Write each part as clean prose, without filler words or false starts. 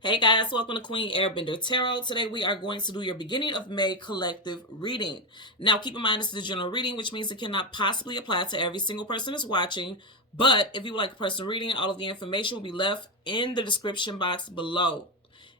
Hey guys, welcome to Queen Airbender Tarot. Today we are going to do your beginning of May collective reading. Now keep in mind this is a general reading, which means it cannot possibly apply to every single person that's watching. But if you would like a personal reading, all of the information will be left in the description box below.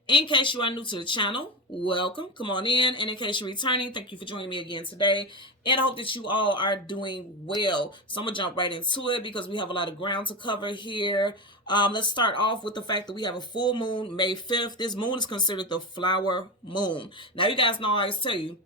In case you are new to the channel, welcome, come on in. And in case you're returning, thank you for joining me again today. And I hope that you all are doing well. So I'm gonna jump right into it because we have a lot of ground to cover here. Let's start off with the fact that we have a full moon, May 5th. This moon is considered the flower moon. Now you guys know I always tell you,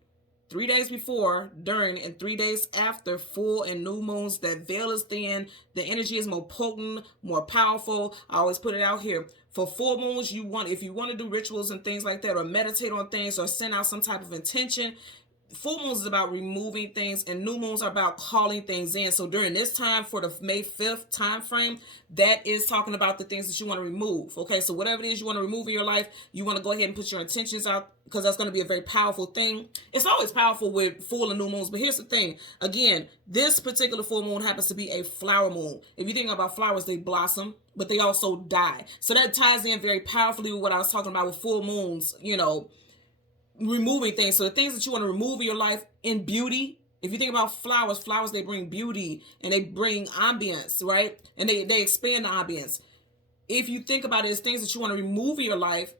3 days before, during, and 3 days after full and new moons, that veil is thin, the energy is more potent, more powerful. I always put it out here. For full moons, if you want to do rituals and things like that, or meditate on things, or send out some type of intention, full moons is about removing things, and new moons are about calling things in. So during this time, for the May 5th time frame, that is talking about the things that you want to remove. Okay, so whatever it is you want to remove in your life, you want to go ahead and put your intentions out, because that's going to be a very powerful thing. It's always powerful with full and new moons, but here's the thing. Again, this particular full moon happens to be a flower moon. If you think about flowers, they blossom, but they also die. So that ties in very powerfully with what I was talking about with full moons, removing things. So the things that you want to remove in your life in beauty, if you think about flowers, they bring beauty and they bring ambience, right? And they expand the ambience. If you think about it, it's things that you want to remove in your life,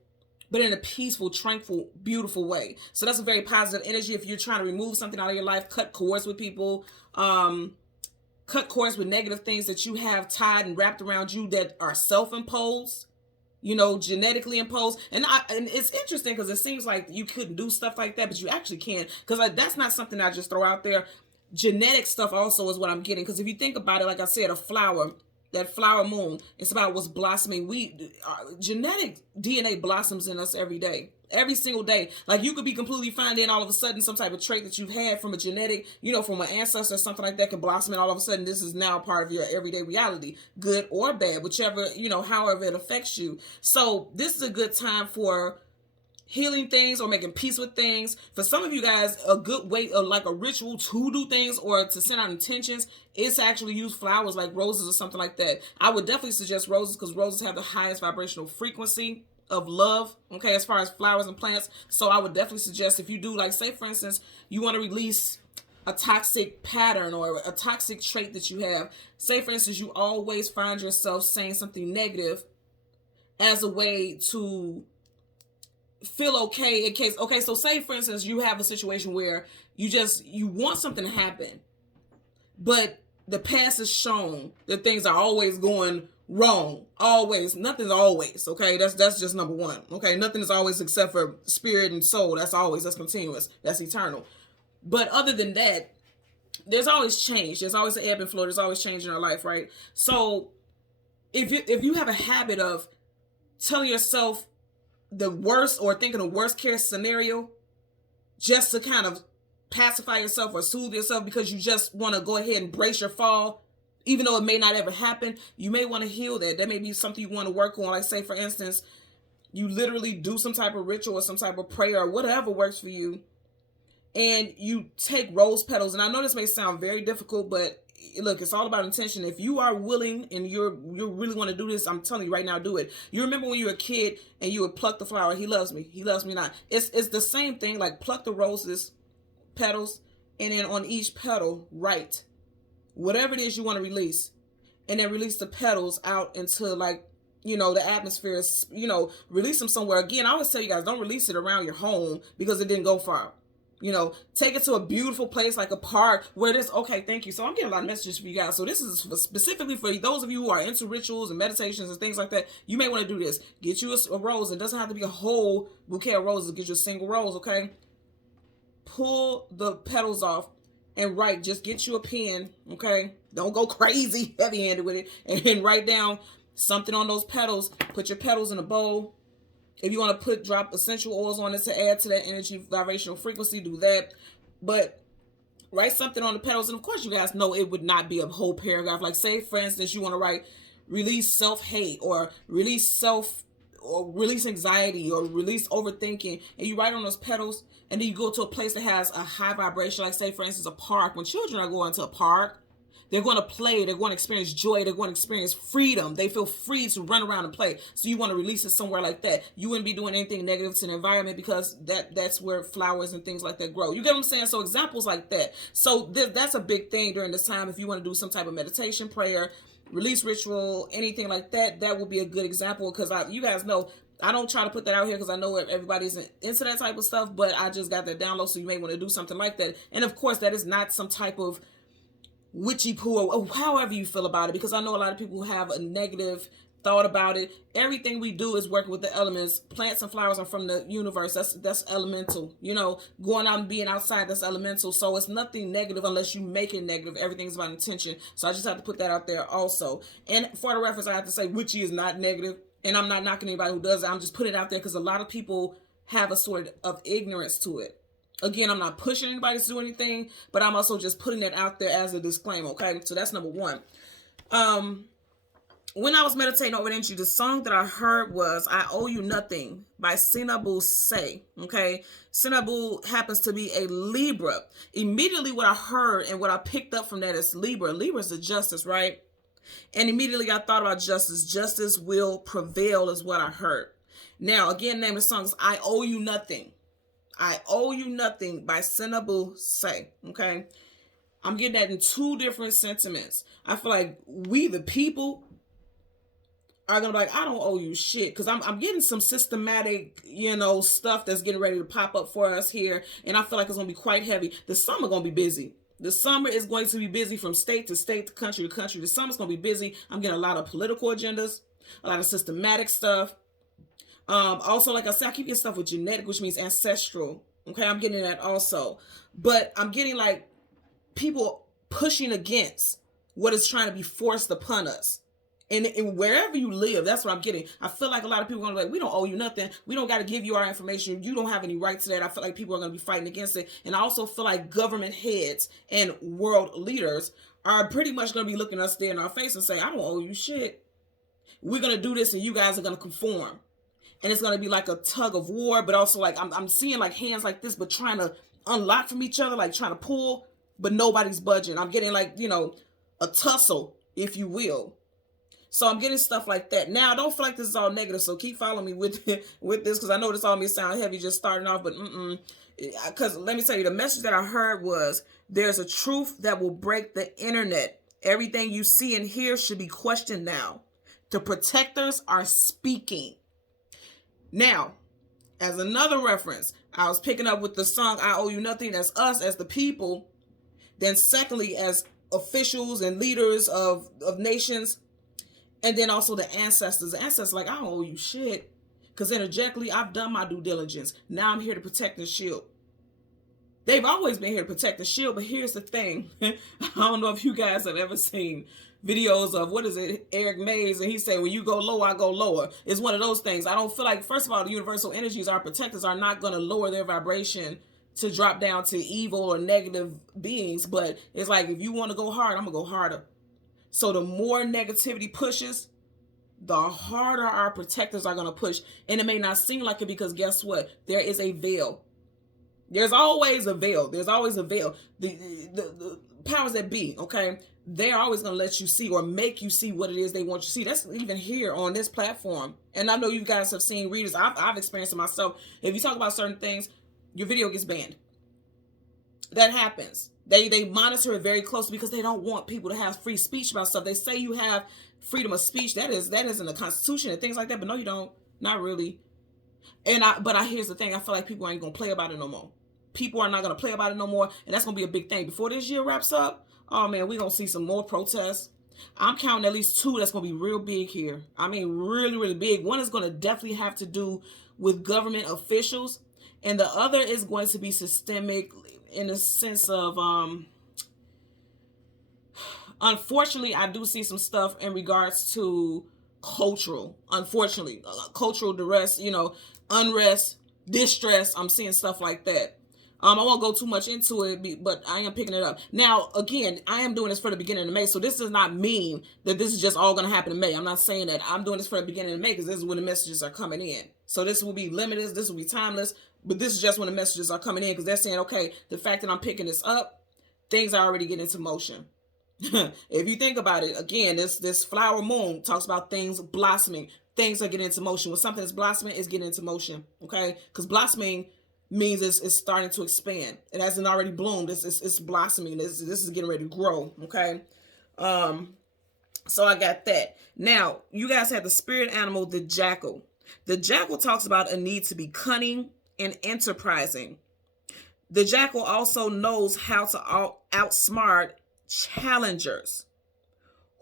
but in a peaceful, tranquil, beautiful way. So that's a very positive energy. If you're trying to remove something out of your life, cut cords with people, cut cords with negative things that you have tied and wrapped around you that are self-imposed, genetically imposed. And it's interesting because it seems like you couldn't do stuff like that, but you actually can, because that's not something I just throw out there. Genetic stuff also is what I'm getting, because if you think about it, like I said, that flower moon, it's about what's blossoming. Genetic DNA blossoms in us every day, every single day. Like you could be completely fine, then all of a sudden some type of trait that you've had from a genetic, from an ancestor or something like that can blossom, and all of a sudden this is now part of your everyday reality, good or bad, whichever, however it affects you. So this is a good time for healing things or making peace with things. For some of you guys, a good way of like a ritual to do things or to send out intentions is to actually use flowers like roses or something like that. I would definitely suggest roses, because roses have the highest vibrational frequency of love, okay, as far as flowers and plants. So I would definitely suggest, if you do, like, say for instance, you want to release a toxic pattern or a toxic trait that you have. Say for instance, you always find yourself saying something negative as a way to feel okay in case, okay, so say for instance you have a situation where you want something to happen, but the past has shown that things are always going wrong. Always. Nothing's always, okay? That's just number one. Okay, nothing is always, except for spirit and soul. That's continuous, that's eternal. But other than that, there's always change. There's always an ebb and flow. There's always change in our life, right? So if you have a habit of telling yourself the worst, or thinking a worst case scenario just to kind of pacify yourself or soothe yourself, because you just want to go ahead and brace your fall, even though it may not ever happen, you may want to heal that. That may be something you want to work on. Like, say for instance, you literally do some type of ritual or some type of prayer or whatever works for you, and you take rose petals. And I know this may sound very difficult, but look, it's all about intention. If you are willing and you really want to do this, I'm telling you right now, do it. You remember when you were a kid and you would pluck the flower, he loves me not. It's the same thing. Like, pluck the roses petals, and then on each petal write whatever it is you want to release, and then release the petals out into, like, the atmosphere, release them somewhere. Again, I always tell you guys, don't release it around your home, because it didn't go far. Take it to a beautiful place like a park where there's, okay, thank you. So I'm getting a lot of messages for you guys. So this is specifically for those of you who are into rituals and meditations and things like that. You may want to do this. Get you a rose. It doesn't have to be a whole bouquet of roses. Get you a single rose, okay? Pull the petals off and write. Just get you a pen, okay? Don't go crazy heavy-handed with it. And write down something on those petals. Put your petals in a bowl. If you want to drop essential oils on it to add to that energy vibrational frequency, do that. But write something on the petals. And of course, you guys know it would not be a whole paragraph. Like, say for instance, you want to write release self-hate, or release anxiety, or release overthinking, and you write on those petals, and then you go to a place that has a high vibration. Like, say for instance, a park. When children are going to a park, They're going to play. They're going to experience joy. They're going to experience freedom. They feel free to run around and play. So you want to release it somewhere like that. You wouldn't be doing anything negative to the environment, because that's where flowers and things like that grow. You get what I'm saying? So examples like that. So that's a big thing during this time. If you want to do some type of meditation, prayer, release ritual, anything like that, that would be a good example, because you guys know I don't try to put that out here because I know everybody's into that type of stuff, but I just got that download, so you may want to do something like that. And of course, that is not some type of witchy poo or however you feel about it, because I know a lot of people have a negative thought about it. Everything we do is working with the elements. Plants and flowers are from the universe. That's elemental. You know, going out and being outside, that's elemental. So it's nothing negative unless you make it negative. Everything's about intention. So I just have to put that out there also. And for the reference, I have to say witchy is not negative. And I'm not knocking anybody who does it. I'm just putting it out there because a lot of people have a sort of ignorance to it. Again, I'm not pushing anybody to do anything, but I'm also just putting it out there as a disclaimer, okay? So that's number one. When I was meditating over energy, the song that I heard was I Owe You Nothing by Sinabu Say, okay? Sinabu happens to be a Libra. Immediately what I heard and what I picked up from that is Libra. Libra is the justice, right? And immediately I thought about justice. Justice will prevail is what I heard. Now, again, name of the song is I Owe You Nothing. I Owe You Nothing by Sinabu Say, okay? I'm getting that in two different sentiments. I feel like we, the people, are going to be like, I don't owe you shit. Because I'm getting some systematic, stuff that's getting ready to pop up for us here. And I feel like it's going to be quite heavy. The summer going to be busy. The summer is going to be busy from state to state, to country to country. The summer's going to be busy. I'm getting a lot of political agendas, a lot of systematic stuff. Also, like I said, I keep getting stuff with genetic, which means ancestral. Okay, I'm getting that also. But I'm getting like people pushing against what is trying to be forced upon us. And wherever you live, that's what I'm getting. I feel like a lot of people are going to be like, we don't owe you nothing. We don't got to give you our information. You don't have any right to that. I feel like people are going to be fighting against it. And I also feel like government heads and world leaders are pretty much going to be looking us there in our face and say, I don't owe you shit. We're going to do this and you guys are going to conform. And it's going to be like a tug of war, but also like I'm seeing like hands like this, but trying to unlock from each other, like trying to pull, but nobody's budging. I'm getting like, a tussle, if you will. So I'm getting stuff like that. Now, I don't feel like this is all negative, so keep following me with this, because I know this all may sound heavy just starting off, but because let me tell you, the message that I heard was, there's a truth that will break the internet. Everything you see and hear should be questioned now. The protectors are speaking. Now, as another reference, I was picking up with the song, I Owe You Nothing, as us, as the people. Then secondly, as officials and leaders of nations. And then also the ancestors. The ancestors like, I don't owe you shit. Because energetically, I've done my due diligence. Now I'm here to protect and shield. They've always been here to protect and shield. But here's the thing. I don't know if you guys have ever seen videos of, Eric Mays. And he said, when you go low, I go lower. It's one of those things. I don't feel like, first of all, the universal energies, our protectors, are not going to lower their vibration to drop down to evil or negative beings. But it's like, if you want to go hard, I'm going to go harder. So the more negativity pushes, the harder our protectors are going to push. And it may not seem like it, because guess what? There is a veil. There's always a veil. There's always a veil. The powers that be, okay, they're always going to let you see or make you see what it is they want you to see. That's even here on this platform. And I know you guys have seen readers. I've experienced it myself. If you talk about certain things, your video gets banned. That happens. They monitor it very closely because they don't want people to have free speech about stuff. They say you have freedom of speech. That is in the Constitution and things like that. But no, you don't. Not really. But here's the thing. I feel like people ain't going to play about it no more. People are not going to play about it no more. And that's going to be a big thing. Before this year wraps up, oh man, we're going to see some more protests. I'm counting at least two that's going to be real big here. I mean, really, really big. One is going to definitely have to do with government officials. And the other is going to be systemic in the sense of, unfortunately, I do see some stuff in regards to cultural, unfortunately, cultural duress, unrest, distress. I'm seeing stuff like that. I won't go too much into it, but I am picking it up. Now, again, I am doing this for the beginning of May, so this does not mean that this is just all going to happen in May. I'm not saying that. I'm doing this for the beginning of May because this is when the messages are coming in. So this will be limited. This will be timeless. But this is just when the messages are coming in, because they're saying, okay, the fact that I'm picking this up, things are already getting into motion. If you think about it, again, this flower moon talks about things blossoming. Things are getting into motion. When something is blossoming, it's getting into motion. Okay, because blossoming means it's starting to expand. It hasn't already bloomed. It's blossoming. This is getting ready to grow. Okay, so I got that. Now you guys have the spirit animal, the jackal. The jackal talks about a need to be cunning and enterprising. The jackal also knows how to outsmart challengers.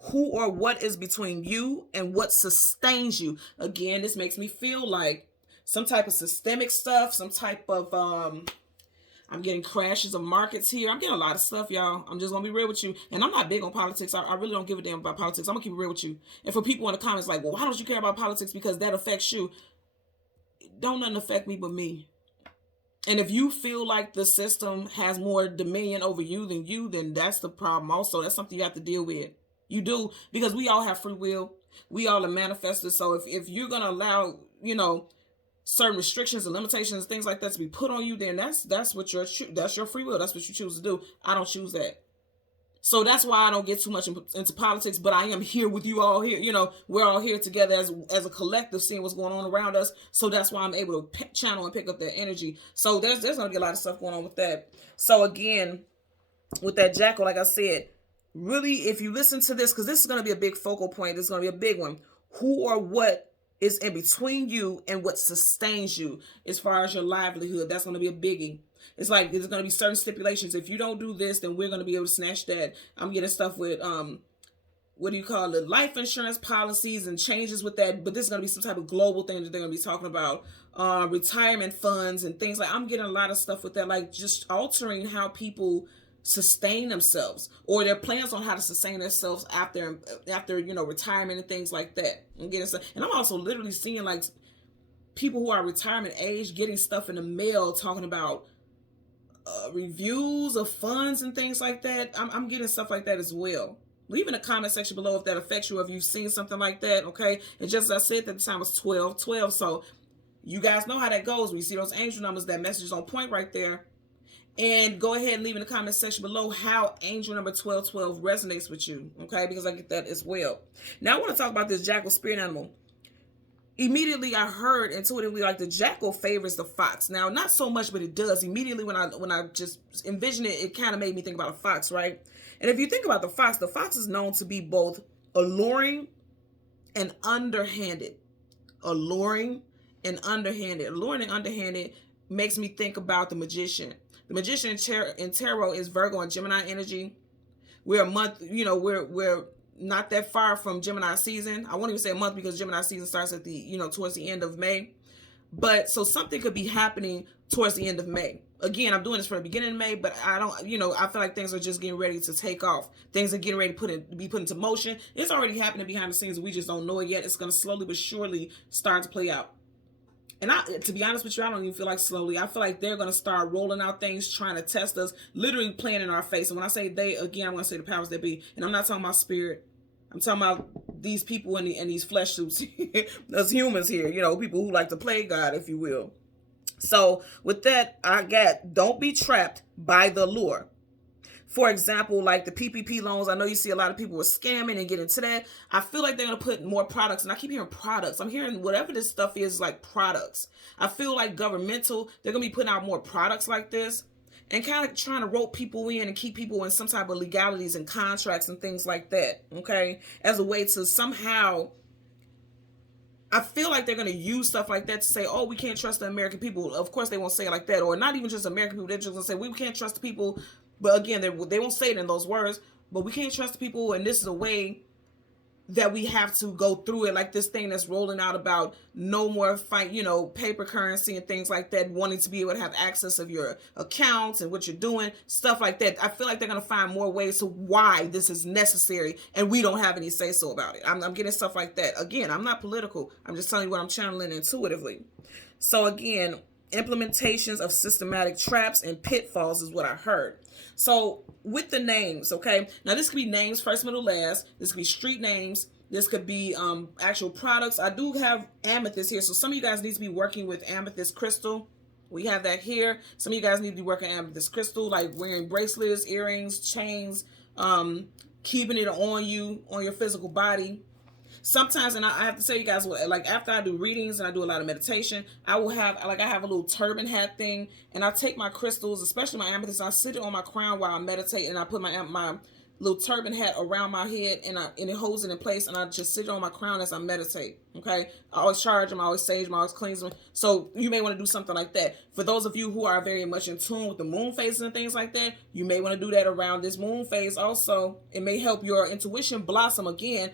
Who or what is between you and what sustains you? Again, this makes me feel like some type of systemic stuff, some type of I'm getting crashes of markets here. I'm getting a lot of stuff, y'all. I'm just gonna be real with you. And I'm not big on politics. I really don't give a damn about politics. I'm gonna keep it real with you. And for people in the comments like, well, why don't you care about politics? Because that affects you. Don't nothing affect me but me. And if you feel like the system has more dominion over you, then that's the problem also. That's something you have to deal with. You do, because we all have free will. We all are manifestors. So if you're going to allow, certain restrictions and limitations, things like that to be put on you, then that's your free will. That's what you choose to do. I don't choose that. So that's why I don't get too much into politics, but I am here with you all here. We're all here together as a collective, seeing what's going on around us. So that's why I'm able to channel and pick up that energy. So there's going to be a lot of stuff going on with that. So again, with that jackal, like I said, really, if you listen to this, because this is going to be a big focal point, this is going to be a big one. Who or what is in between you and what sustains you as far as your livelihood? That's going to be a biggie. It's like there's going to be certain stipulations. If you don't do this, then we're going to be able to snatch that. I'm getting stuff with what do you call it, life insurance policies and changes with that. But this is going to be some type of global thing that they're going to be talking about, retirement funds and things like. I'm getting a lot of stuff with that, like just altering how people sustain themselves, or their plans on how to sustain themselves after retirement and things like that. I'm getting stuff, and I'm also literally seeing like people who are retirement age getting stuff in the mail talking about reviews of funds and things like that. I'm getting stuff like that as well. Leave in the comment section below if that affects you, if you've seen something like that. Okay, and just as I said, at the time was 12/12, so you guys know how that goes. When you see those angel numbers, that message is on point right there. And go ahead and leave in the comment section below how angel number 1212 resonates with you, okay? Because I get that as well. Now I want to talk about this jackal spirit animal. Immediately I heard intuitively like the jackal favors the fox. Now not so much, but it does. Immediately when I just envisioned it, it kind of made me think about a fox, right? And if you think about the fox is known to be both alluring and underhanded. Alluring and underhanded makes me think about the magician. The magician in tarot is Virgo and Gemini energy. We're a month, we're not that far from Gemini season. I won't even say a month because Gemini season starts at towards the end of May. But so something could be happening towards the end of May. Again, I'm doing this for the beginning of May, but I don't, I feel like things are just getting ready to take off. Things are getting ready to be put into motion. It's already happening behind the scenes. We just don't know it yet. It's going to slowly but surely start to play out. And to be honest with you, I don't even feel like slowly. I feel like they're going to start rolling out things, trying to test us, literally playing in our face. And when I say they, again, I'm going to say the powers that be. And I'm not talking about spirit. I'm talking about these people in these flesh suits, us humans here, people who like to play God, if you will. So with that, I got, don't be trapped by the lure. For example, like the PPP loans, I know you see a lot of people were scamming and getting into that. I feel like they're going to put more products, and I keep hearing products. I'm hearing whatever this stuff is like products. I feel like governmental, they're going to be putting out more products like this and kind of trying to rope people in and keep people in some type of legalities and contracts and things like that, okay, as a way to somehow, I feel like they're going to use stuff like that to say, oh, we can't trust the American people. Of course, they won't say it like that, or not even just American people. They're just going to say, we can't trust the people. But again, they won't say it in those words, but we can't trust the people, and this is a way that we have to go through it, like this thing that's rolling out about no more paper currency and things like that, wanting to be able to have access of your accounts and what you're doing, stuff like that. I feel like they're going to find more ways to why this is necessary, and we don't have any say-so about it. I'm getting stuff like that. Again, I'm not political. I'm just telling you what I'm channeling intuitively. So again, implementations of systematic traps and pitfalls is what I heard. So with the names, okay, now this could be names first, middle, last. This could be street names. This could be actual products. I do have amethyst here, so some of you guys need to be working with amethyst crystal. We have that here. Some of you guys need to be working amethyst crystal, like wearing bracelets, earrings, chains, keeping it on you, on your physical body. Sometimes, and I have to tell you guys, like after I do readings and I do a lot of meditation, I will have, like I have a little turban hat thing, and I take my crystals, especially my amethyst, I sit it on my crown while I meditate, and I put my little turban hat around my head, and it holds it in place, and I just sit it on my crown as I meditate. Okay, I always charge them, I always sage them, I always cleanse them. So you may want to do something like that. For those of you who are very much in tune with the moon phases and things like that, you may want to do that around this moon phase. Also, it may help your intuition blossom again.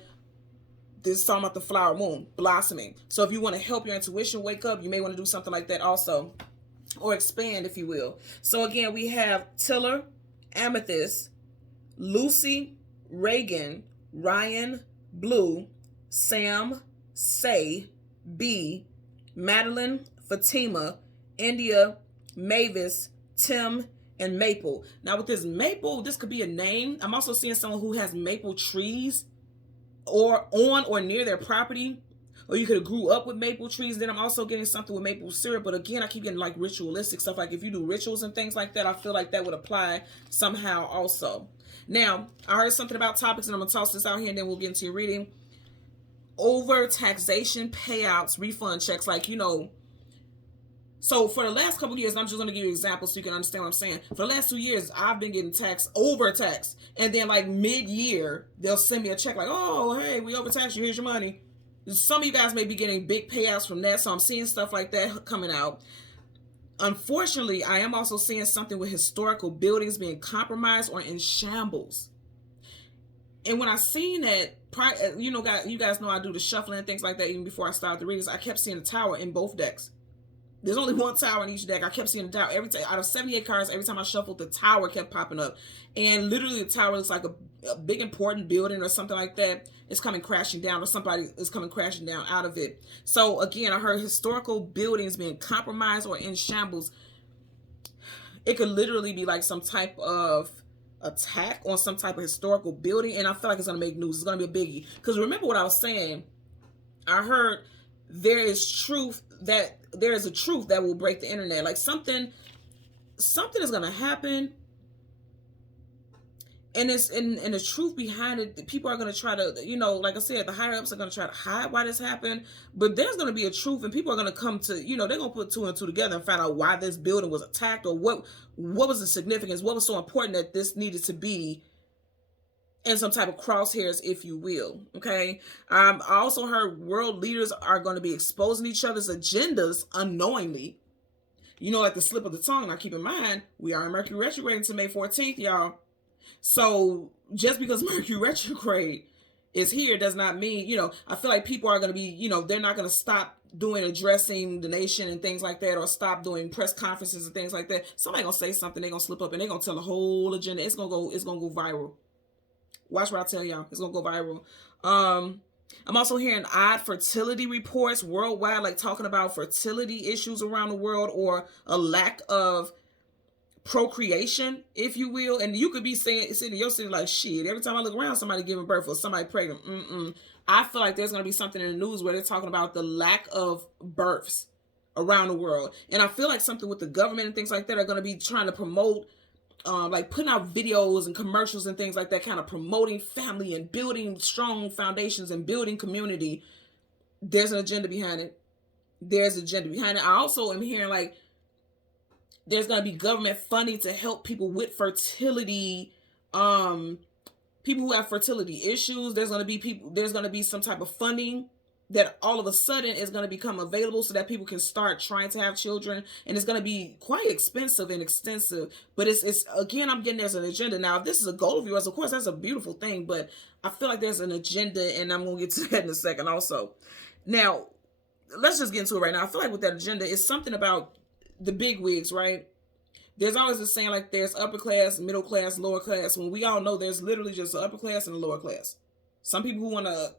This is talking about the flower moon blossoming. So if you want to help your intuition wake up, you may want to do something like that also, or expand, if you will. So again, we have Tiller, Amethyst, Lucy, Reagan, Ryan, Blue, Sam, Say, B, Madeline, Fatima, India, Mavis, Tim, and Maple. Now with this Maple, this could be a name. I'm also seeing someone who has maple trees or on or near their property, or you could have grew up with maple trees. Then I'm also getting something with maple syrup, but again, I keep getting like ritualistic stuff. Like if you do rituals and things like that, I feel like that would apply somehow also. Now, I heard something about topics, and I'm gonna toss this out here, and then we'll get into your reading. Over taxation payouts, refund checks, like, you know. So for the last couple of years, I'm just going to give you examples so you can understand what I'm saying. For the last 2 years, I've been getting taxed, overtaxed. And then like mid-year, they'll send me a check like, oh, hey, we overtaxed you. Here's your money. Some of you guys may be getting big payouts from that. So I'm seeing stuff like that coming out. Unfortunately, I am also seeing something with historical buildings being compromised or in shambles. And when I seen that, you know, you guys know I do the shuffling and things like that even before I started the readings. I kept seeing the tower in both decks. There's only one tower in each deck. I kept seeing the tower every time. Out of 78 cards, every time I shuffled, the tower kept popping up. And literally the tower looks like a big important building or something like that. It's coming crashing down, or somebody is coming crashing down out of it. So again, I heard historical buildings being compromised or in shambles. It could literally be like some type of attack on some type of historical building. And I feel like it's going to make news. It's going to be a biggie. Because remember what I was saying. I heard there is a truth that will break the internet. Like something is gonna happen, and it's and the truth behind it. People are gonna try to, you know, like I said, the higher ups are gonna try to hide why this happened. But there's gonna be a truth, and people are gonna come to, you know, they're gonna put 2 and 2 together and find out why this building was attacked, or what was the significance, what was so important that this needed to be in some type of crosshairs, if you will. Okay. I also heard world leaders are going to be exposing each other's agendas unknowingly. You know, at the slip of the tongue. Now, keep in mind, we are in Mercury retrograde until May 14th, y'all. So just because Mercury retrograde is here does not mean, you know, I feel like people are going to be, you know, they're not going to stop addressing the nation and things like that, or stop doing press conferences and things like that. Somebody going to say something, they're going to slip up and they're going to tell the whole agenda. It's going to go viral. Watch what I tell y'all. It's going to go viral. I'm also hearing odd fertility reports worldwide, like talking about fertility issues around the world, or a lack of procreation, if you will. And you could be sitting in your city like, shit, every time I look around, somebody giving birth or somebody pregnant. I feel like there's going to be something in the news where they're talking about the lack of births around the world. And I feel like something with the government and things like that are going to be trying to promote, like putting out videos and commercials and things like that, kind of promoting family and building strong foundations and building community. There's an agenda behind it. I also am hearing like there's going to be government funding to help people with fertility, people who have fertility issues. There's going to be some type of funding that all of a sudden is going to become available so that people can start trying to have children. And it's going to be quite expensive and extensive. But it's again, I'm getting there's an agenda. Now, if this is a goal of yours, of course, that's a beautiful thing. But I feel like there's an agenda, and I'm going to get to that in a second also. Now, let's just get into it right now. I feel like with that agenda, it's something about the big wigs, right? There's always this saying like there's upper class, middle class, lower class, when we all know there's literally just an upper class and a lower class. Some people who want to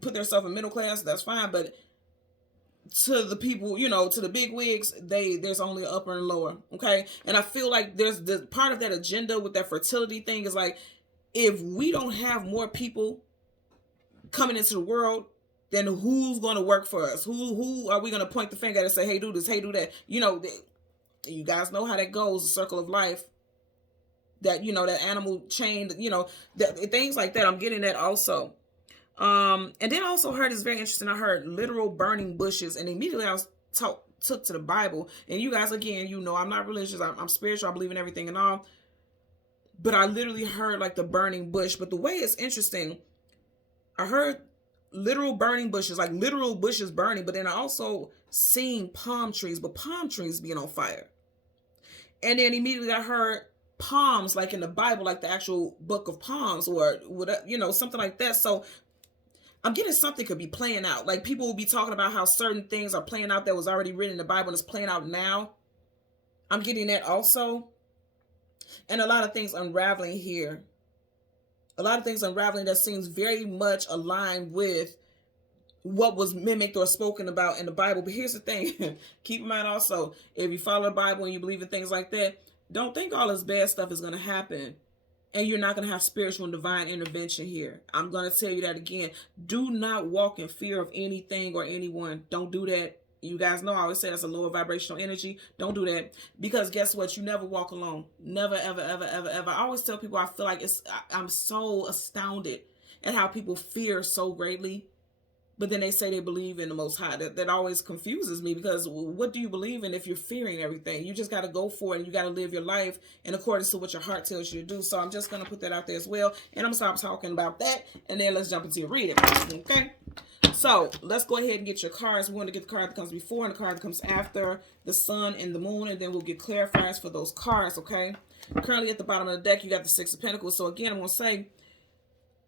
put themselves in middle class, that's fine, but to the people, you know, to the big wigs, there's only an upper and lower, okay? And I feel like there's the part of that agenda with that fertility thing is like, if we don't have more people coming into the world, then who's going to work for us? Who are we going to point the finger at and say, hey, do this, hey, do that? You know, you guys know how that goes, the circle of life. that, that animal chained, things like that. I'm getting that also. And then I also heard, it's very interesting, I heard literal burning bushes, and immediately I was took to the Bible. And you guys, again, I'm not religious, I'm spiritual, I believe in everything and all, but I literally heard like the burning bush. But the way it's interesting, I heard literal burning bushes, like literal bushes burning, but then I also seen palm trees, but palm trees being on fire. And then immediately I heard palms, like in the Bible, like the actual book of palms, or something like that. So I'm getting something could be playing out. Like people will be talking about how certain things are playing out that was already written in the Bible and it's playing out now. I'm getting that also. And a lot of things unraveling here. A lot of things unraveling that seems very much aligned with what was mimicked or spoken about in the Bible. But here's the thing. Keep in mind also, if you follow the Bible and you believe in things like that, don't think all this bad stuff is going to happen and you're not going to have spiritual and divine intervention here. I'm going to tell you that again. Do not walk in fear of anything or anyone. Don't do that. You guys know I always say that's a lower vibrational energy. Don't do that. Because guess what? You never walk alone. Never, ever, ever, ever, ever. I always tell people I feel like I'm so astounded at how people fear so greatly. But then they say they believe in the Most High. That always confuses me, because what do you believe in if you're fearing everything? You just got to go for it, and you got to live your life in accordance to what your heart tells you to do. So I'm just going to put that out there as well. And I'm going to stop talking about that, and then let's jump into your reading. Okay? So let's go ahead and get your cards. We want to get the card that comes before and the card that comes after the sun and the moon, and then we'll get clarifiers for those cards, okay? Currently at the bottom of the deck, you got the Six of Pentacles. So again, I'm going to say,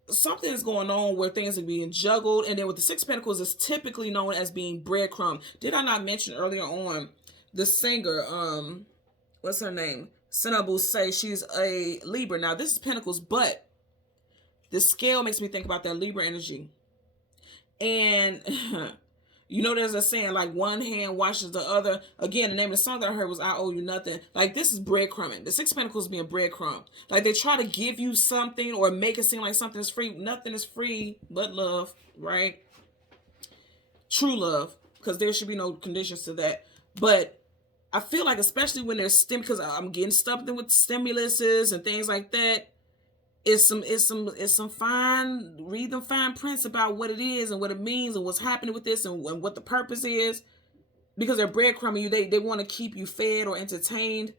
something is going on where things are being juggled. And then with the Six of Pentacles, is typically known as being breadcrumb. Did I not mention earlier on the singer, what's her name? Sinabu say she's a Libra. Now this is Pentacles, but the scale makes me think about that Libra energy. And there's a saying like one hand washes the other. Again, the name of the song that I heard was I Owe You Nothing. Like this is breadcrumbing. The Six of Pentacles being breadcrumb. Like they try to give you something or make it seem like something is free. Nothing is free but love, right? True love, because there should be no conditions to that. But I feel like, especially when there's because I'm getting stuff with stimuluses and things like that. It's some fine, read them fine prints about what it is and what it means and what's happening with this and what the purpose is, because they're breadcrumbing you. They want to keep you fed or entertained.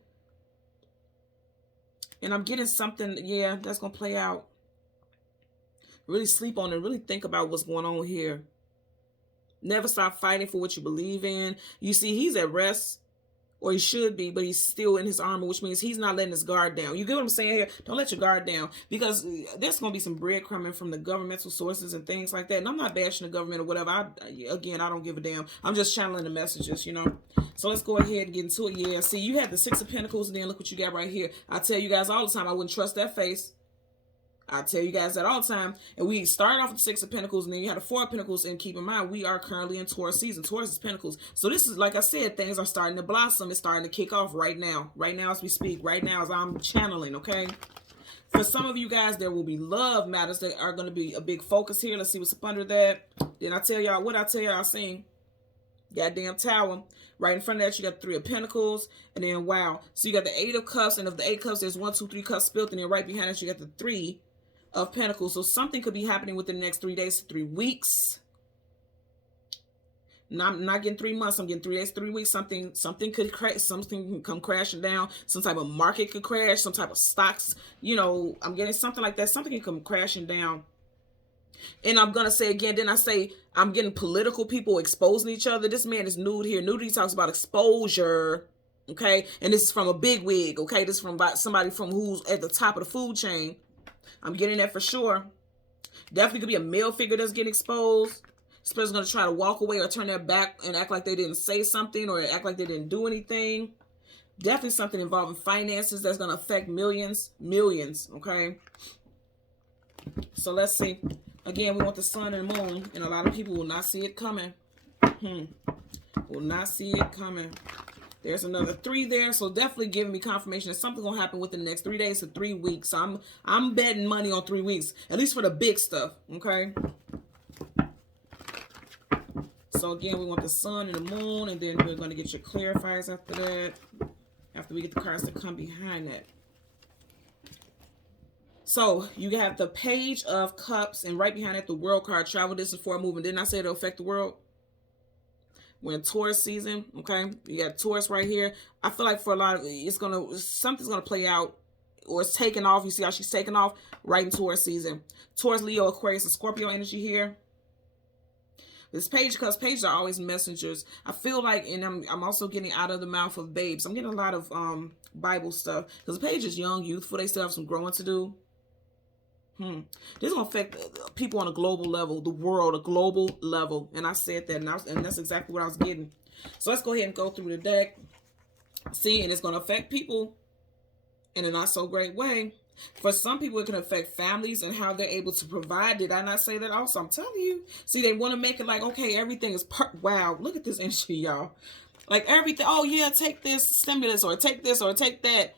And I'm getting something, yeah, that's going to play out. Really sleep on it. Really think about what's going on here. Never stop fighting for what you believe in. You see, he's at rest. Or he should be, but he's still in his armor, which means he's not letting his guard down. You get what I'm saying here? Don't let your guard down, because there's going to be some breadcrumbing from the governmental sources and things like that. And I'm not bashing the government or whatever. I don't give a damn. I'm just channeling the messages, So let's go ahead and get into it. Yeah, see, you had the Six of Pentacles, and then look what you got right here. I tell you guys all the time, I wouldn't trust that face. I tell you guys that all the time. And we started off with the Six of Pentacles, and then you had the Four of Pentacles. And keep in mind, we are currently in Taurus season. Taurus is Pentacles. So this is, like I said, things are starting to blossom. It's starting to kick off right now. Right now as we speak. Right now as I'm channeling, okay? For some of you guys, there will be love matters that are going to be a big focus here. Let's see what's up under that. Then I tell y'all what I tell y'all I seen. Goddamn Tower. Right in front of that, you got the Three of Pentacles. And then, wow. So you got the Eight of Cups. And of the Eight Cups, there's 1, 2, 3 cups spilled. And then right behind that, you got the Three of Pentacles. So something could be happening within the next 3 days to 3 weeks. I'm not getting 3 months. I'm getting 3 days, 3 weeks. Something could crash. Something can come crashing down. Some type of market could crash. Some type of stocks. I'm getting something like that. Something can come crashing down. And I'm gonna say again. Then I say I'm getting political people exposing each other. This man is nude here. Nudity talks about exposure. Okay, and this is from a big wig. Okay, this is from somebody from who's at the top of the food chain. I'm getting that for sure. Definitely could be a male figure that's getting exposed. This person's going to try to walk away or turn their back and act like they didn't say something or act like they didn't do anything. Definitely something involving finances that's going to affect millions, okay? So let's see. Again, we want the sun and the moon, and a lot of people will not see it coming. Will not see it coming. There's another 3 there, so definitely giving me confirmation that something's gonna happen within the next 3 days to 3 weeks. So I'm betting money on 3 weeks, at least for the big stuff. Okay. So again, we want the sun and the moon, and then we're gonna get your clarifiers after that. After we get the cards that come behind that. So you have the Page of Cups, and right behind it, the World card. Travel distance for a movement. Didn't I say it'll affect the world? We're in Taurus season, okay? You got Taurus right here. I feel like for a lot of something's gonna play out, or it's taking off. You see how she's taking off right in Taurus season. Taurus, Leo, Aquarius, and Scorpio energy here. This page, because pages are always messengers. I feel like, and I'm also getting out of the mouth of babes. I'm getting a lot of Bible stuff, because the page is young, youthful. They still have some growing to do. This is going to affect people on a global level, the world, a global level. And I said that, and that's exactly what I was getting. So let's go ahead and go through the deck. See, and it's going to affect people in a not so great way. For some people, it can affect families and how they're able to provide. Did I not say that also? I'm telling you. See, they want to make it like, okay, everything is wow, look at this energy, y'all. Like everything, oh yeah, take this stimulus, or take this, or take that.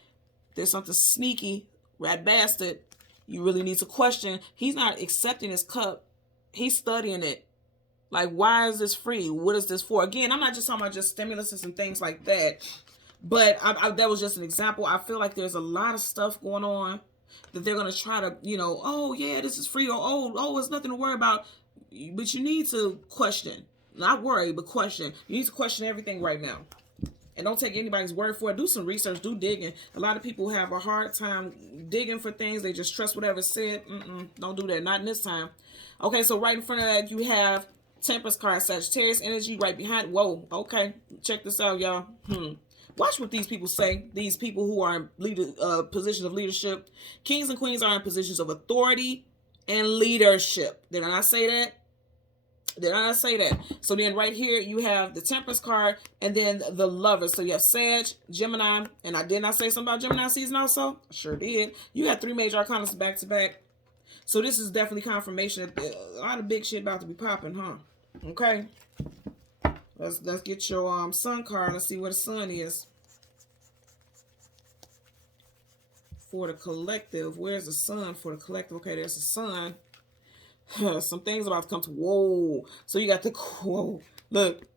There's something sneaky, rat bastard. You really need to question. He's not accepting his cup. He's studying it. Like, why is this free? What is this for? Again, I'm not just talking about just stimuluses and things like that. But that was just an example. I feel like there's a lot of stuff going on that they're going to try to, oh, yeah, this is free. Or, oh, it's nothing to worry about. But you need to question. Not worry, but question. You need to question everything right now. And don't take anybody's word for it. Do some research. Do digging. A lot of people have a hard time digging for things. They just trust whatever's said. Don't do that. Not in this time. Okay, so right in front of that, you have Temperance card, Sagittarius energy right behind. Whoa, okay. Check this out, y'all. Watch what these people say. These people who are in positions of leadership. Kings and queens are in positions of authority and leadership. Did I not say that? Did I not say that? So then right here, you have the Temperance card and then the Lovers. So you have Sag, Gemini, and I did not say something about Gemini season also? I sure did. You got 3 major arcana back to back. So this is definitely confirmation that a lot of big shit about to be popping, huh? Okay. Let's get your sun card. Let's see where the sun is. For the collective. Where's the sun for the collective? Okay, there's the sun. Some things about to come to, whoa. So you got the, whoa. Look,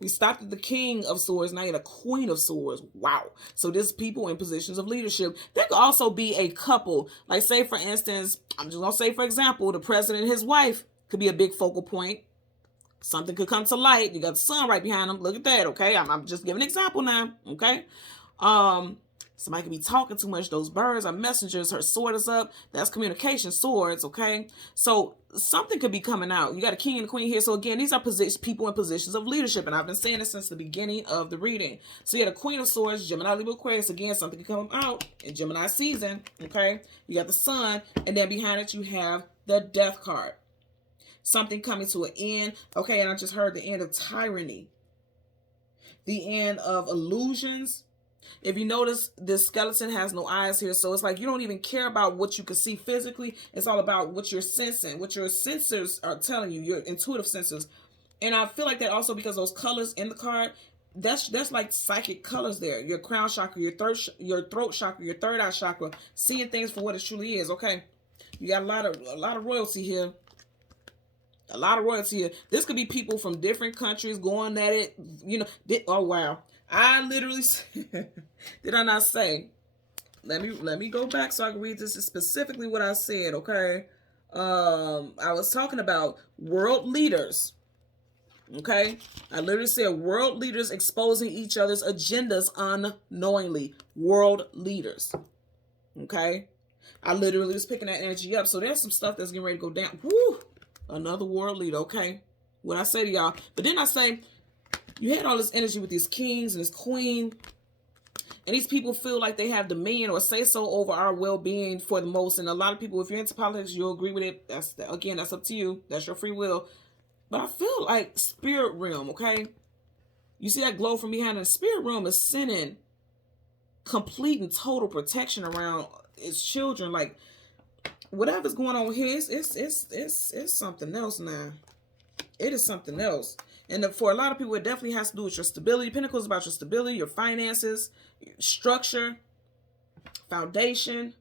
we stopped at the King of Swords. Now you're the Queen of Swords. Wow. So this people in positions of leadership. There could also be a couple. Like say, for instance, I'm just going to say, for example, the president and his wife could be a big focal point. Something could come to light. You got the sun right behind them. Look at that, okay? I'm just giving an example now, okay? Somebody could be talking too much. Those birds are messengers. Her sword is up. That's communication swords, okay? So something could be coming out. You got a king and a queen here. So again, these are people in positions of leadership. And I've been saying this since the beginning of the reading. So you got a queen of swords, Gemini, Libra, Aquarius. Again, something could come out in Gemini season, okay? You got the sun. And then behind it, you have the death card. Something coming to an end. Okay, and I just heard the end of tyranny. The end of illusions. If you notice, this skeleton has no eyes here. So it's like you don't even care about what you can see physically. It's all about what you're sensing, what your sensors are telling you, your intuitive sensors. And I feel like that also because those colors in the card, that's like psychic colors there. Your crown chakra, your throat chakra, your third eye chakra, seeing things for what it truly is. Okay, you got a lot of royalty here. A lot of royalty here. This could be people from different countries going at it. Oh wow. I literally did I not say? Let me go back so I can read this. Is specifically what I said, okay? I was talking about world leaders. Okay? I literally said world leaders exposing each other's agendas unknowingly. World leaders. Okay? I literally was picking that energy up. So there's some stuff that's getting ready to go down. Woo! Another world leader, okay? What I say to y'all. But then I say, you had all this energy with these kings and this queen. And these people feel like they have dominion or say so over our well-being for the most. And a lot of people, if you're into politics, you'll agree with it. That's up to you. That's your free will. But I feel like spirit realm, okay? You see that glow from behind? The spirit realm is sending complete and total protection around its children. Like, whatever's going on here, it's something else now. It is something else. And for a lot of people, it definitely has to do with your stability. Pentacle is about your stability, your finances, structure, foundation.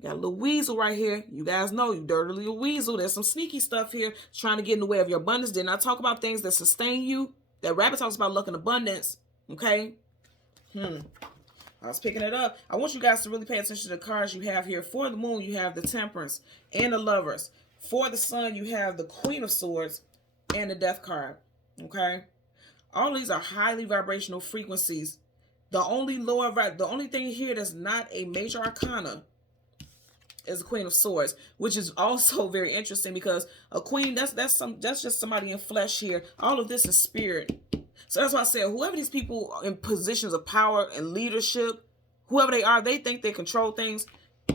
You got a little weasel right here. You guys know you dirty little weasel. There's some sneaky stuff here trying to get in the way of your abundance. Didn't I talk about things that sustain you? That rabbit talks about luck and abundance. Okay? I was picking it up. I want you guys to really pay attention to the cards you have here. For the Moon, you have the Temperance and the Lovers. For the Sun, you have the Queen of Swords and the Death card. Okay? All these are highly vibrational frequencies. The only thing here that's not a major arcana is the Queen of Swords, which is also very interesting because a queen, that's just somebody in flesh here. All of this is spirit. So that's why I said, whoever these people in positions of power and leadership, whoever they are, they think they control things,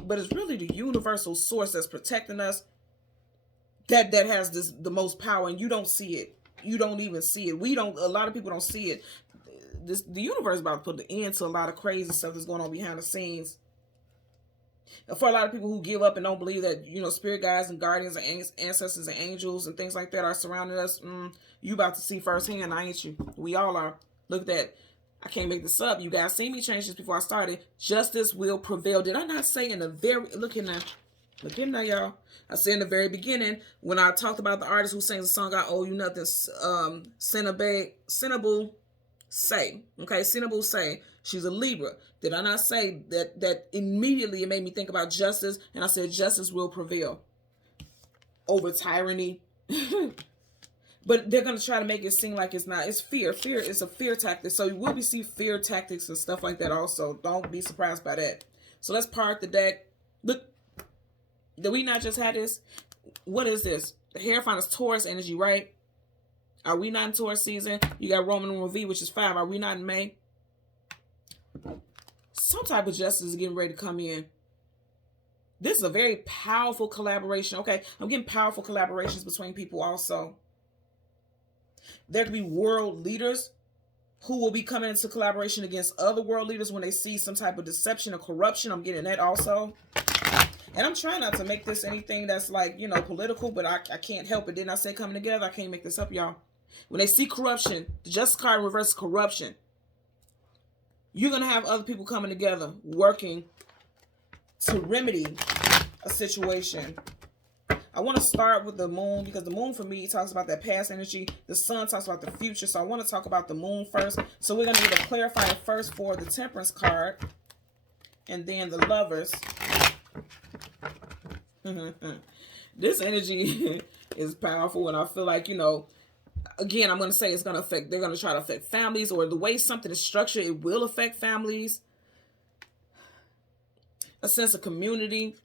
but it's really the universal source that's protecting us that has the most power, and you don't see it. You don't even see it. A lot of people don't see it. The universe is about to put the end to a lot of crazy stuff that's going on behind the scenes. For a lot of people who give up and don't believe that, spirit guides and guardians and ancestors and angels and things like that are surrounding us, you about to see firsthand, ain't you? We all are. Look at that. I can't make this up. You guys seen me change this before I started. Justice will prevail. Did I not say in the very... Look in there, y'all. I said in the very beginning, when I talked about the artist who sings the song, I Owe You Nothing, Cinnable Say. Okay, Cinnable Say. She's a Libra. Did I not say that immediately it made me think about justice? And I said justice will prevail over tyranny. But they're going to try to make it seem like it's not. It's fear. Fear is a fear tactic. So you will see fear tactics and stuff like that also. Don't be surprised by that. So let's part the deck. Look, did we not just have this? What is this? The Hierophant is Taurus energy, right? Are we not in Taurus season? You got Roman numeral V, which is 5. Are we not in May? Some type of justice is getting ready to come in. This is a very powerful collaboration. Okay, I'm getting powerful collaborations between people also. There could be world leaders who will be coming into collaboration against other world leaders when they see some type of deception or corruption. I'm getting that also. And I'm trying not to make this anything that's like, political, but I can't help it. Didn't I say coming together? I can't make this up, y'all. When they see corruption, the justice card reverses corruption. You're going to have other people coming together, working to remedy a situation. I want to start with the Moon because the Moon for me talks about that past energy. The Sun talks about the future. So I want to talk about the Moon first. So we're going to get a clarifier first for the Temperance card and then the Lovers. This energy is powerful, and I feel like, again, I'm going to say it's going to affect, they're going to try to affect families, or the way something is structured, it will affect families. A sense of community.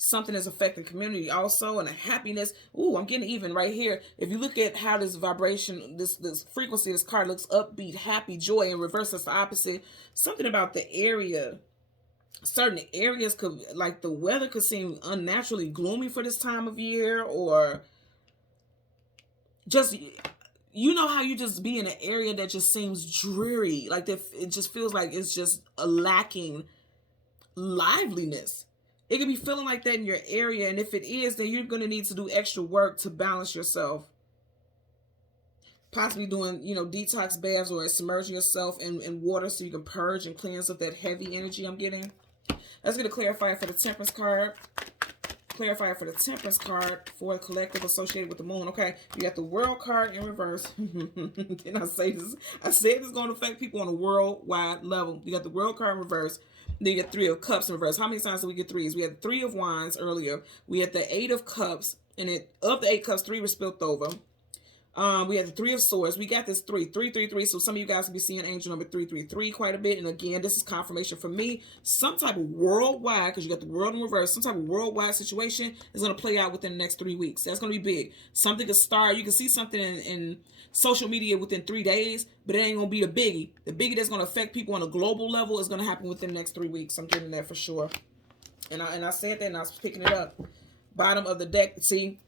Something is affecting community also, and a happiness. Ooh, I'm getting even right here. If you look at how this vibration, this frequency, this card looks upbeat, happy, joy, and reverse, that's the opposite. Something about the area. Certain areas could, like the weather could seem unnaturally gloomy for this time of year, or just, how you just be in an area that just seems dreary, like that, it just feels like it's just a lacking liveliness. It could be feeling like that in your area, and if it is, then you're going to need to do extra work to balance yourself. Possibly doing, detox baths or submerging yourself in water so you can purge and cleanse of that heavy energy I'm getting. Let's get a clarifier for the Temperance card. Clarifier for the Temperance card for the collective associated with the Moon. Okay, you got the World card in reverse. Didn't I say this? I said it's going to affect people on a worldwide level. You got the World card in reverse. Then you get 3 of Cups in reverse. How many times did we get 3s? We had the 3 of Wands earlier. We had the 8 of Cups. And of the 8 Cups, 3 were spilled over. We had the 3 of Swords. We got this 3. So some of you guys will be seeing angel number 333 quite a bit. And again, this is confirmation for me. Some type of worldwide, because you got the world in reverse, some type of worldwide situation is going to play out within the next 3 weeks. That's going to be big. Something could start. You can see something in social media within 3 days, but it ain't going to be the biggie. The biggie that's going to affect people on a global level is going to happen within the next 3 weeks. I'm getting that for sure. And I said that, and I was picking it up. Bottom of the deck. See,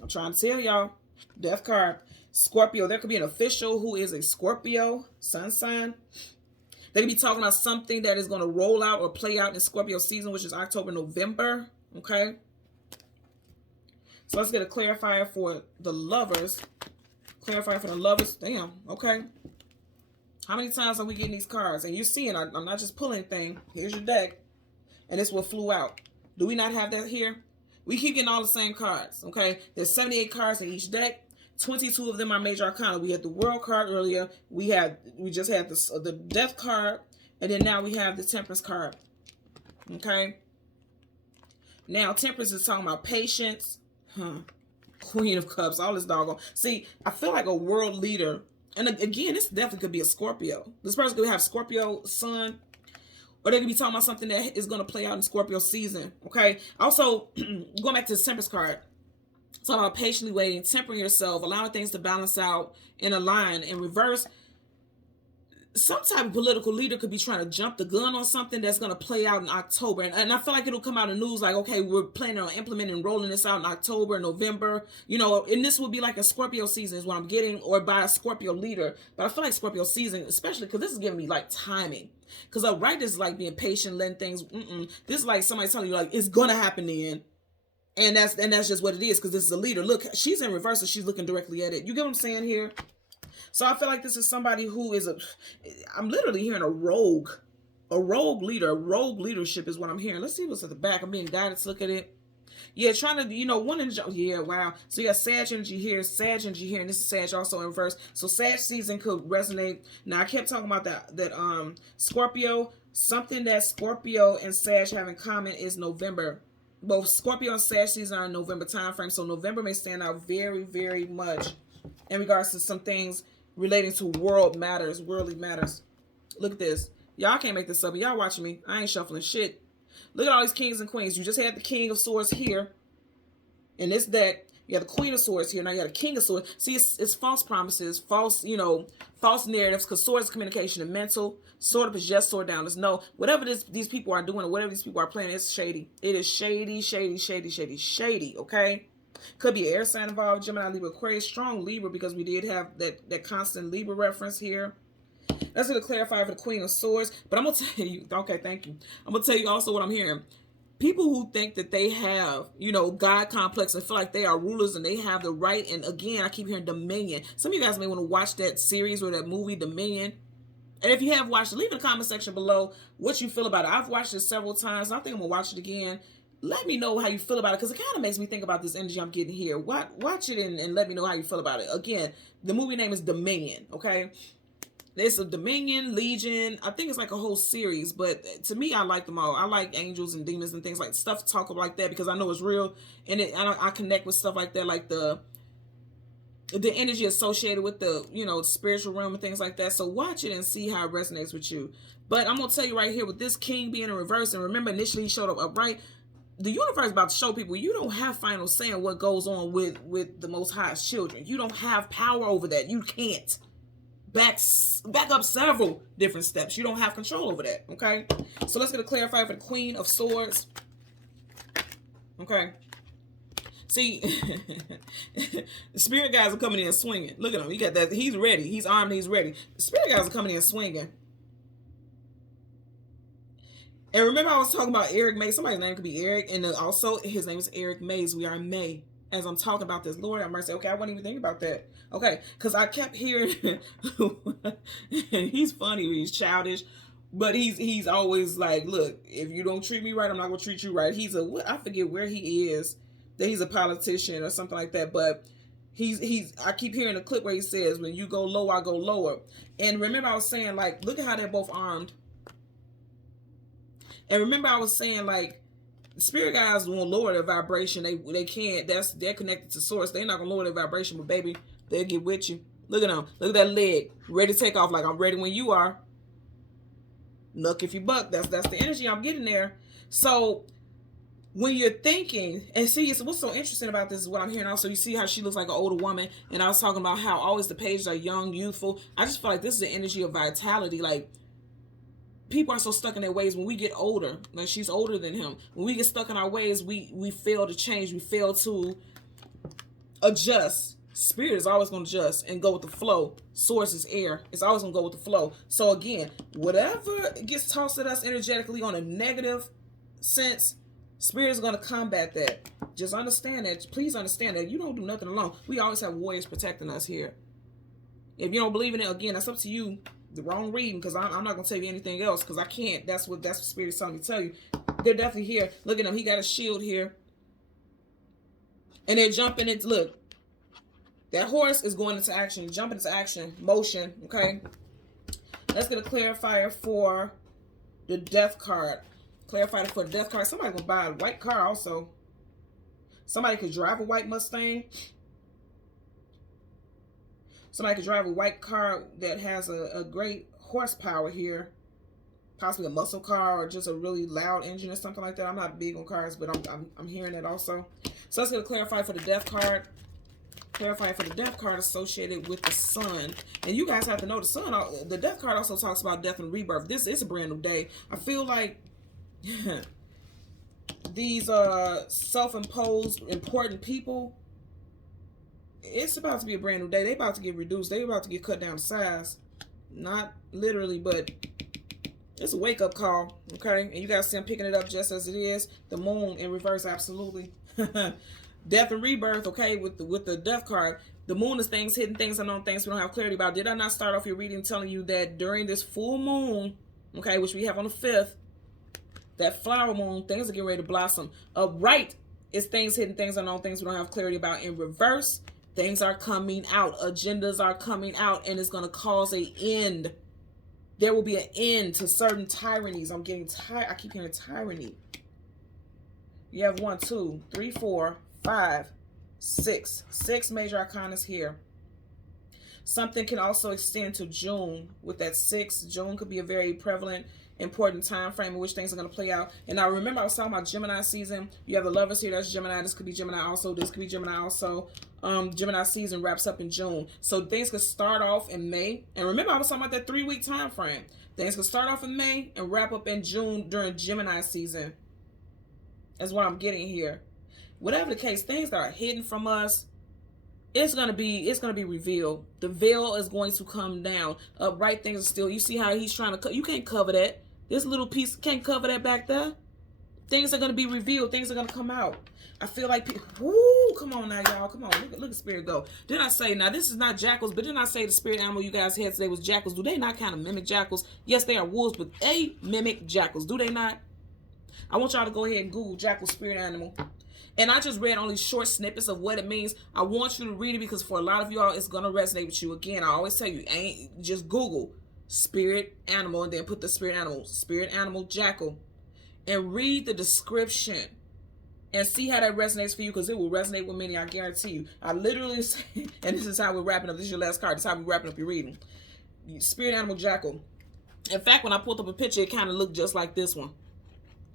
I'm trying to tell y'all. Death card. Scorpio. There could be an official who is a Scorpio sun sign. They could be talking about something that is going to roll out or play out in Scorpio season, which is October, November. Okay. So let's get a clarifier for the Lovers. Clarifier for the Lovers. Damn. Okay. How many times are we getting these cards? And you're seeing, I'm not just pulling anything. Here's your deck. And this what flew out. Do we not have that here? We keep getting all the same cards, okay? There's 78 cards in each deck. 22 of them are major arcana. We had the World card earlier. We just had the Death card. And then now we have the Temperance card. Okay. Now, Temperance is talking about patience. Queen of Cups, all this doggone. See, I feel like a world leader. And again, this definitely could be a Scorpio. This person could have Scorpio sun, or they could be talking about something that is going to play out in Scorpio season. Okay. Also, going back to the Temperance card, talking about patiently waiting, tempering yourself, allowing things to balance out and align. In reverse, some type of political leader could be trying to jump the gun on something that's going to play out in October. And I feel like it'll come out in news like, okay, we're planning on implementing and rolling this out in October, November, you know, and this will be like a Scorpio season is what I'm getting, or by a Scorpio leader. But I feel like Scorpio season, especially because this is giving me like timing. Because right, this is like being patient, letting things, this is like somebody telling you like, it's going to happen then. And that's just what it is, because this is a leader. Look, she's in reverse, so she's looking directly at it. You get what I'm saying here? So I feel like this is somebody who is I'm literally hearing a rogue leader, a rogue leadership is what I'm hearing. Let's see what's at the back. I'm being guided to look at it. Yeah, trying to, you know, yeah, wow. So you got Sag energy here, and this is Sag also in reverse. So Sag season could resonate. Now I kept talking about that Scorpio, something that Scorpio and Sag have in common is November. Both Scorpio and Sag season are in November time frame. So November may stand out very, very much in regards to some things relating to worldly matters. Look at this. Y'all can't make this up. Y'all watching me. I ain't shuffling shit. Look at all these kings and queens. You just had the King of Swords here. In this deck, you got the Queen of Swords here. Now you got the King of Swords. See, it's false promises, false narratives, because swords is communication and mental. Sword up is just sword down. There's no, whatever these people are doing or whatever these people are playing, it's shady. It is shady, okay? Could be an air sign involved, Gemini, Libra, Aquarius, strong Libra, because we did have that constant Libra reference here. That's going to clarify for the Queen of Swords. But I'm going to tell you, okay, thank you. I'm going to tell you also what I'm hearing. People who think that they have, you know, God complex and feel like they are rulers and they have the right. And again, I keep hearing dominion. Some of you guys may want to watch that series or that movie, Dominion. And if you have watched it, leave in the comment section below what you feel about it. I've watched it several times. I think I'm going to watch it again. Let me know how you feel about it, because it kind of makes me think about this energy I'm getting here. Watch it and let me know how you feel about it. Again, the movie name is Dominion, okay? There's a Dominion, Legion. I think it's like a whole series, but to me, I like them all. I like angels and demons and things like stuff talk like that, because I know it's real, and I connect with stuff like that, like the energy associated with the, you know, spiritual realm and things like that. So watch it and see how it resonates with you. But I'm going to tell you right here, with this king being in reverse, and remember initially he showed up upright, the universe is about to show people you don't have final say in what goes on with the Most High's children. You don't have power over that. You can't. Back up several different steps. You don't have control over that, okay? So let's get a clarifier for the Queen of Swords. Okay. See, the spirit guys are coming in swinging. Look at him. He got that. He's ready. He's armed. He's ready. The spirit guys are coming in swinging. And remember I was talking about Eric May. Somebody's name could be Eric. And also his name is Eric Mays. We are in May. As I'm talking about this. Lord have mercy. Okay, I wasn't even thinking about that. Okay, because I kept hearing, he's funny, he's childish, but he's always like, look, if you don't treat me right, I'm not going to treat you right. I forget where he is, that he's a politician or something like that, but I keep hearing a clip where he says, when you go low, I go lower. And remember I was saying, like, look at how they're both armed. And remember I was saying, like, spirit guys won't lower their vibration. They can't. They're connected to source. They're not gonna lower their vibration, but baby, they'll get with you. Look at them. Look at that leg. Ready to take off, like I'm ready when you are. Look if you buck. That's the energy I'm getting there. So when you're thinking, and see, what's so interesting about this is what I'm hearing also. You see how she looks like an older woman, and I was talking about how always the pages are young, youthful. I just feel like this is the energy of vitality. Like, people are so stuck in their ways. When we get older, like she's older than him, when we get stuck in our ways, we fail to change. We fail to adjust. Spirit is always going to adjust and go with the flow. Source is air. It's always going to go with the flow. So again, whatever gets tossed at us energetically on a negative sense, Spirit is going to combat that. Just understand that. Please understand that you don't do nothing alone. We always have warriors protecting us here. If you don't believe in it, again, that's up to you. The wrong reading, because I'm not going to tell you anything else, because I can't. That's what Spirit is telling me to tell you. They're definitely here. Look at him. He got a shield here. And they're jumping into, look. That horse is going into action. Jumping into action. Motion. Okay. Let's get a clarifier for the death card. Clarify it for the death card. Somebody gonna buy a white car also. Somebody could drive a white Mustang. Somebody could drive a white car that has a great horsepower here. Possibly a muscle car or just a really loud engine or something like that. I'm not big on cars, but I'm hearing that also. So let's get a clarify for the death card. Clarify for the death card associated with the sun. And you guys have to know the sun, the death card also talks about death and rebirth. This is a brand new day. I feel like these self-imposed important people, it's about to be a brand new day. They about to get reduced. They about to get cut down to size. Not literally, but it's a wake-up call, okay? And you guys see I'm picking it up just as it is. The moon in reverse, absolutely. Death and rebirth, okay, with the death card. The moon is things, hidden things, unknown things we don't have clarity about. Did I not start off your reading telling you that during this full moon, okay, which we have on the 5th, that flower moon, things are getting ready to blossom. Upright is things, hidden things, unknown things we don't have clarity about. In reverse, things are coming out. Agendas are coming out, and it's going to cause an end. There will be an end to certain tyrannies. I'm getting tired. I keep hearing tyranny. You have 1, 2, 3, 4, 5, 6. 6 major arcanas here. Something can also extend to June with that 6. June could be a very prevalent, important time frame in which things are going to play out. And now remember, I was talking about Gemini season. You have the lovers here. That's Gemini. This could be Gemini also. This could be Gemini also. Gemini season wraps up in June. So things could start off in May. And remember, I was talking about that 3-week time frame. Things could start off in May and wrap up in June during Gemini season. That's what I'm getting here. Whatever the case, things that are hidden from us, it's gonna be revealed. The veil is going to come down. Upright things are still. You see how he's trying to. You can't cover that. This little piece can't cover that back there. Things are gonna be revealed. Things are gonna come out. I feel like people. Woo! Come on now, y'all. Come on. Look at spirit go. Didn't I say now? This is not jackals, but didn't I say the spirit animal you guys had today was jackals? Do they not kind of mimic jackals? Yes, they are wolves, but they mimic jackals. Do they not? I want y'all to go ahead and Google jackal spirit animal. And I just read only short snippets of what it means. I want you to read it because for a lot of y'all, it's going to resonate with you. Again, I always tell you, ain't just Google spirit animal and then put the spirit animal, jackal, and read the description and see how that resonates for you because it will resonate with many, I guarantee you. I literally say, and this is how we're wrapping up. This is your last card. This is how we're wrapping up your reading. Spirit animal, jackal. In fact, when I pulled up a picture, it kind of looked just like this one.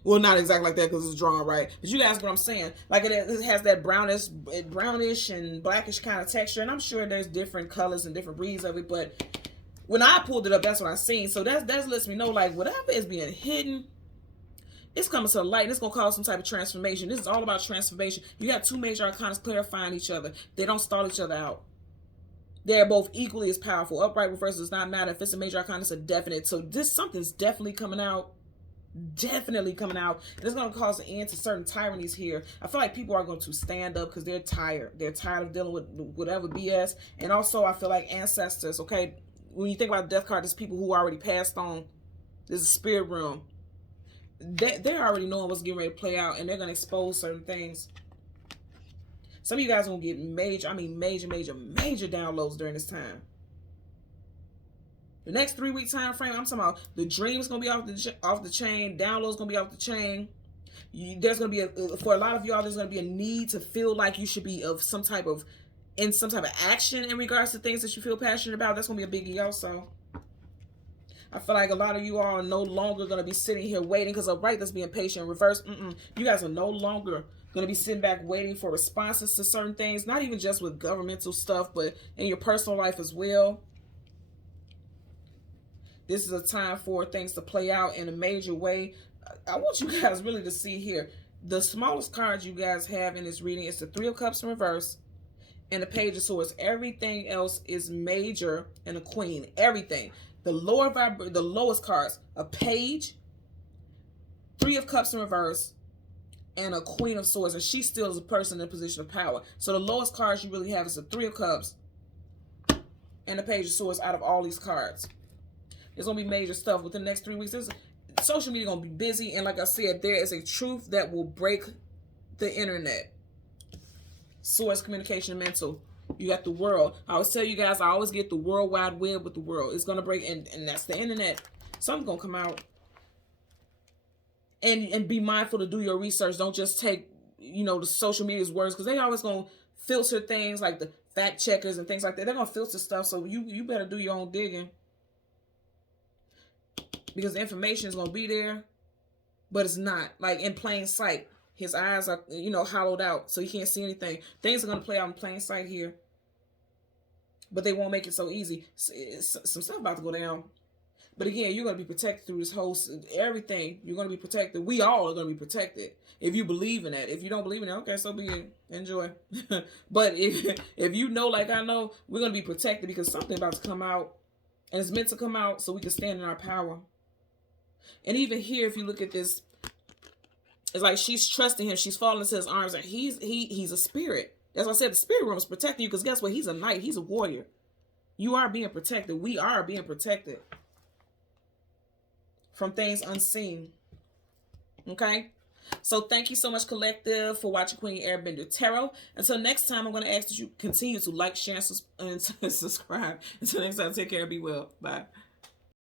Well, not exactly like that because it's drawn right. But you guys know what I'm saying. Like it has that brownish and blackish kind of texture. And I'm sure there's different colors and different breeds of it. But when I pulled it up, that's what I seen. So that lets me know, like, whatever is being hidden, it's coming to the light. And it's going to cause some type of transformation. This is all about transformation. You got 2 major arcanas clarifying each other. They don't stall each other out. They're both equally as powerful. Upright reverse does not matter. If it's a major arcana, it's a definite. So something's definitely coming out. Definitely coming out. And it's going to cause an end to certain tyrannies here. I feel like people are going to stand up because they're tired. They're tired of dealing with whatever BS. And also, I feel like ancestors, okay? When you think about the death card, there's people who already passed on. There's a spirit realm. They're already knowing what's getting ready to play out, and they're going to expose certain things. Some of you guys are going to get major downloads during this time. The next 3-week time frame, I'm talking about the dream's gonna be off the chain, download's gonna be off the chain. There's gonna be for a lot of y'all, there's gonna be a need to feel like you should be in some type of action in regards to things that you feel passionate about. That's gonna be a biggie also. I feel like a lot of you all are no longer gonna be sitting here waiting because upright that's being patient. Reverse, you guys are no longer gonna be sitting back waiting for responses to certain things. Not even just with governmental stuff, but in your personal life as well. This is a time for things to play out in a major way. I want you guys really to see here. The smallest cards you guys have in this reading is the 3 of Cups in reverse and the Page of Swords. Everything else is major and a Queen. Everything. The lowest cards, a Page, 3 of Cups in reverse, and a Queen of Swords. And she still is a person in a position of power. So the lowest cards you really have is the 3 of Cups and the Page of Swords out of all these cards. There's going to be major stuff within the next 3 weeks. Social media going to be busy. And like I said, there is a truth that will break the internet. Source, communication, mental. You got the world. I always tell you guys, I always get the World Wide Web with the world. It's going to break. And that's the internet. Something's going to come out. and be mindful to do your research. Don't just take, you know, the social media's words, because they always gonna filter things, like the fact checkers and things like that. They're gonna filter stuff, so you better do your own digging, because the information is gonna be there, but it's not like in plain sight. His eyes are, you know, hollowed out, so you can't see anything. Things are gonna play out in plain sight here, but they won't make it so easy. Some stuff about to go down. But again, you're going to be protected through this whole, everything. You're going to be protected. We all are going to be protected if you believe in that. If you don't believe in it, okay, so be it. Enjoy. But if you know, like I know, we're going to be protected because something about to come out. And it's meant to come out so we can stand in our power. And even here, if you look at this, it's like she's trusting him. She's falling into his arms. And he's a spirit. As I said, the spirit realm is protecting you, because guess what? He's a knight. He's a warrior. You are being protected. We are being protected from things unseen. Okay? So thank you so much, Collective, for watching Queen Airbender Tarot. Until next time, I'm going to ask that you continue to like, share, and subscribe. Until next time, take care and be well. Bye.